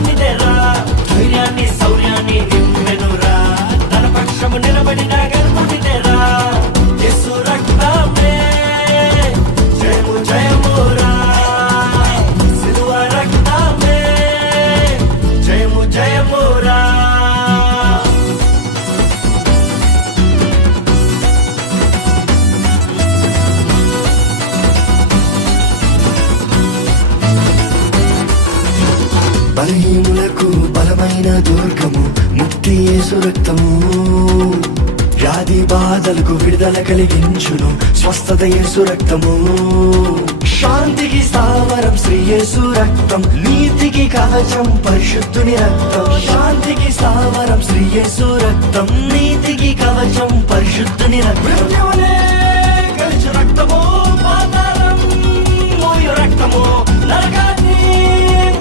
గెలుపొందితేరా ధైర్యాన్ని శౌర్యాన్ని నింపెనురా తన పక్షము నిలబడిన గెలుపొందితేరా యేసు రక్తమే జయము జయమురా సిలువ రక్తమే జయము జయమురా బలహీనులకు బలమైన దుర్గము ముక్తి యేసు రక్తము వ్యాధి బాధలకు విడుదల కలిగించును స్వస్థత యేసు రక్తము శాంతికి స్థావరం శ్రీ యేసు రక్తం నీతికి కవచం పరిశుద్ధుని రక్తం శాంతికి స్థావరం శ్రీ యేసు రక్తం నీతికి కవచం పరిశుద్ధుని రక్తం గెలిచు రక్తము పాతాళం మోయు రక్తము నరకాన్ని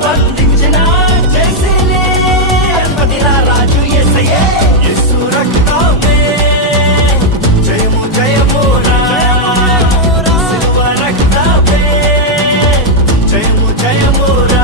బంధించిన జయశీలి అధిపతి రాజు యేసయ్యే యేసు రక్తమే జయము జయమురా సిలువ రక్తమే జయము జయమురా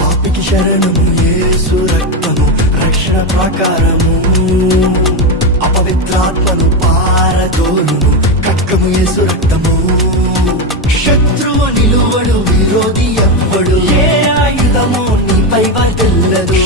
పాపికి శరణము యేసు రక్తము రక్షణ ప్రాకారము అపవిత్రాత్మను పారదోలును ఖడ్గము యేసు రక్తము శత్రువు నిలువడు విరోధి ఎవ్వడు ఏ ఆయుధము నీపై వర్తిల్లదు